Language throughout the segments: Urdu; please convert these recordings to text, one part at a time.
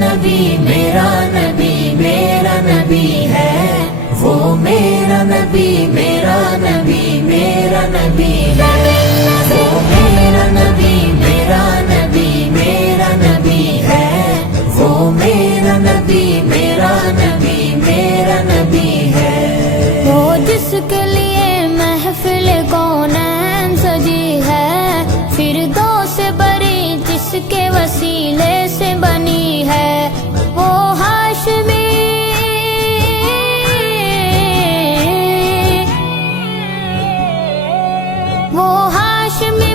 نبی میرا نبی میرا نبی ہے، وہ میرا نبی میرا نبی میرا نبی ہے، وہ میرا نبی میرا نبی میرا نبی ہے، وہ میرا نبی میرا نبی میرا نبی ہے۔ وہ جس کے لیے محفل کونین سجی ہے، فردوس بری جس کے وسیلے سے بنی ہے، وہ ہاشمی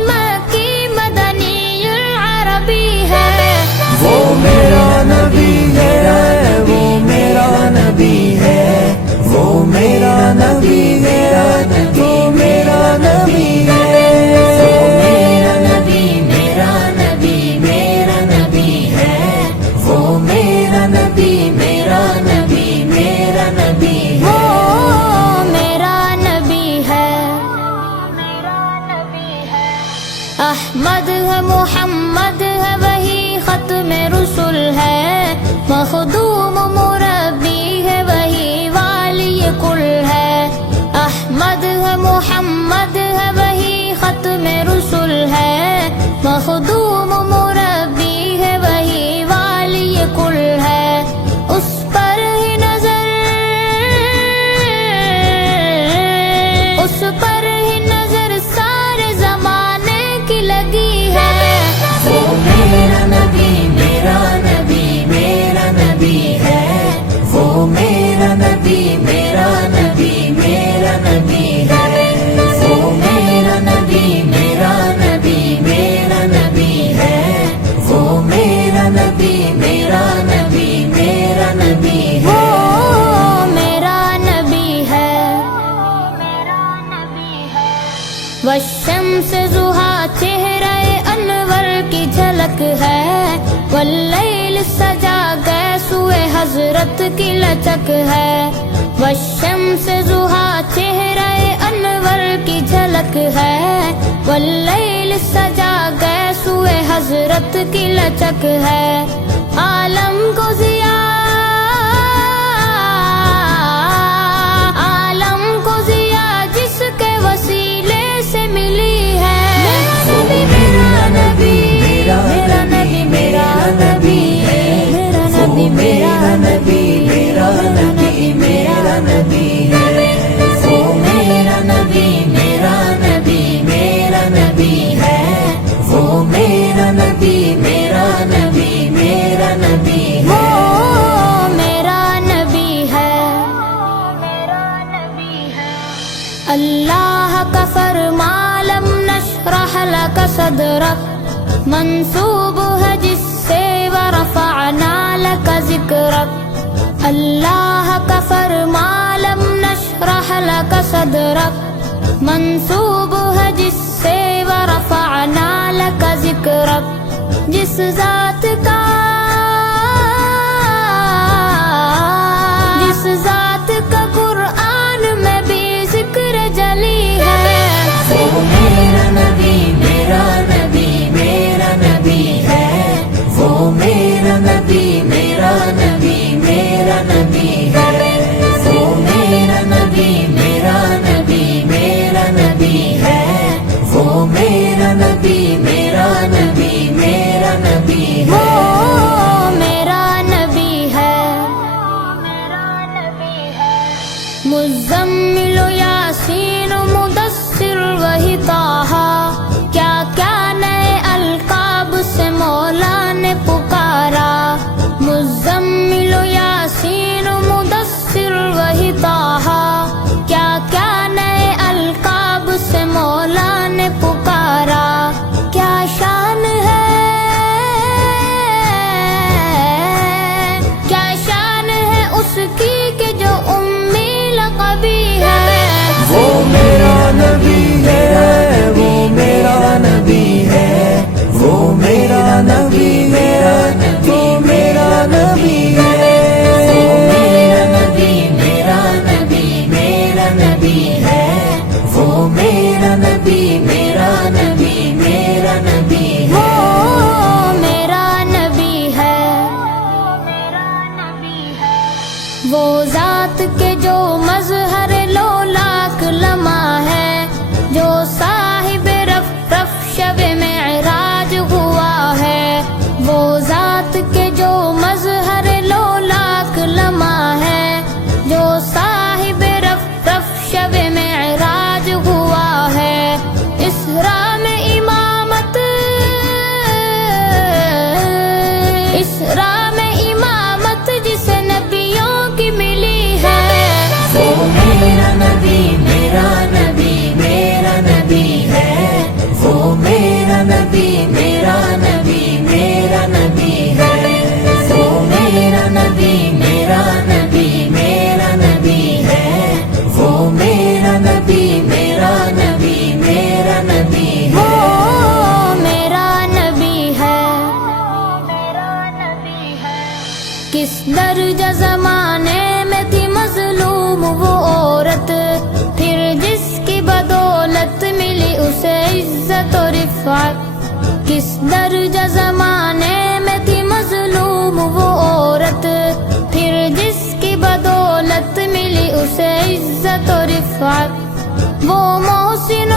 مکی مدنی العربی ہے، وہ میرا نبی ہے، وہ میرا نبی ہے، وہ میرا نبی میرا نبی میرا نبی ہے، وہ میرا نبی میرا نبی میرا نبی ہے، وہ میرا نبی میرا نبی میرا نبی ہے، وہ میرا نبی ہے۔ احمد ہے محمد ہے وہی ختم رسول ہے، مخدوم مربی ہے وہی والی کل ہے، احمد ہے محمد ہے وہی ختم رسول ہے، مخدوم مربی ہے وہی والی کل ہے، اس پر ہی نظر سارے زمانے کی لگی ہے، وہ میرا نبی میرا نبی میرا نبی ہے، وہ میرا نبی میرا نبی میرا نبی ہے، وہ میرا نبی میرا نبی میرا نبی ہے، وہ میرا نبی میرا نبی میرا نبی ہے، وہ میرا نبی ہے۔ والشمس ضحیٰ چہرہ انور کی جھلک ہے، واللیل سجا گیسوئے حضرت کی لچک ہے، والشمس ضحیٰ چہرہ انور کی جھلک ہے، واللیل سجا گیسوئے حضرت کی لچک ہے، عالم کو ضیاء جس کے وسیلے سے ملی ہے، وہ میرا نبی میرا نبی میرا نبی ہے، وہ میرا نبی میرا نبی میرا نبی ہے، وہ میرا نبی میرا نبی میرا نبی ہے، وہ میرا نبی میرا نبی میرا نبی ہے، وہ میرا نبی ہے۔ اللہ کا فرما لم نشرح لک صدرک منسوب ہے جس سے ورفعنا لک ذکرک، اللہ کا فرما لم نشرح لک صدرک منسوب ہے جس سے ورفعنا لک ذکرک، جس ذات کا قرآن میں بھی ذکر جلی ہے، وہ میرا نبی میرا نبی میرا نبی ہے، وہ میرا نبی میرا نبی میرا نبی ہے، وہ میرا نبی میرا نبی میرا نبی ہے، وہ میرا نبی میرا نبی میرا نبی ہے، وہ میرا نبی ہے۔ مزمل یاسین مدثر وہی طٰہٰ، کیا کیا نئے القاب سے مولا نے پکارا، مزمل یاسین مدثر وہی طٰہٰ، کیا کیا نئے القاب سے مولا نے پکارا، کیا شان ہے اس کی کہ جو امی لقبی ہے، وہ میرا نبی ہے، وہ میرا نبی ہے، وہ میرا نبی میرا نبی میرا نبی ہے، وہ وہ ذات کے جو مظہر لولاک لمع ہے، جو صاحب رف شب معراج ہوا ہے، وہ ذات کے جو مظہر لولاک لمع ہے، جو صاحب رف شب معراج ہوا ہے، اسرا میں امامت، اسرا میں امامت جسے نبیوں کی ملی ہے، وہ میرا نبی میرا نبی میرا نبی ہے، وہ میرا نبی میرا نبی میرا نبی ہے، وہ میرا نبی میرا نبی میرا نبی ہے، وہ میرا نبی میرا نبی میرا نبی وہ ہے، میرا نبی ہے، کس درجہ زمانے میں تھی مظلوم وہ عورت، پھر جس کی بدولت ملی اسے عزت و رفعت، کس درجہ زمانے میں تھی مظلوم وہ عورت، پھر جس کی بدولت ملی اسے عزت و رفعت، وہ محسن و